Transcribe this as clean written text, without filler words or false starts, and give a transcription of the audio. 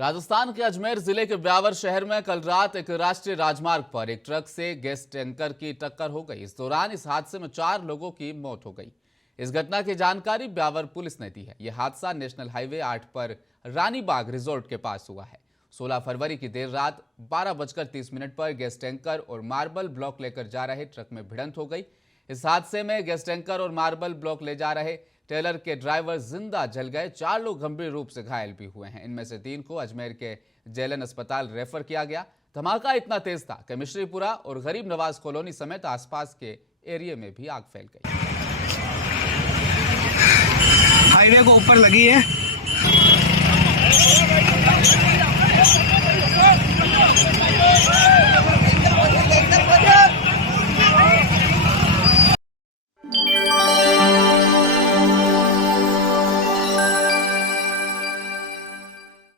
राजस्थान के अजमेर जिले के ब्यावर शहर में कल रात एक राष्ट्रीय राजमार्ग पर एक ट्रक से गैस टैंकर की टक्कर हो गई। इस दौरान इस हादसे में 4 लोगों की मौत हो गई। इस घटना की जानकारी ब्यावर पुलिस ने दी है। यह हादसा नेशनल हाईवे 8 पर रानीबाग रिजोर्ट के पास हुआ है। 16 फरवरी की देर रात 12:30 पर गैस टैंकर और मार्बल ब्लॉक लेकर जा रहे ट्रक में भिड़ंत हो गई। इस हादसे में गैस टैंकर और मार्बल ब्लॉक ले जा रहे टेलर के ड्राइवर जिंदा जल गए। 4 लोग गंभीर रूप से घायल भी हुए हैं। इनमें से 3 को अजमेर के जेलन अस्पताल रेफर किया गया। धमाका इतना तेज था कि मिश्रीपुरा और गरीब नवाज कॉलोनी समेत आसपास के एरिया में भी आग फैल गई। हाईवे को ऊपर लगी है।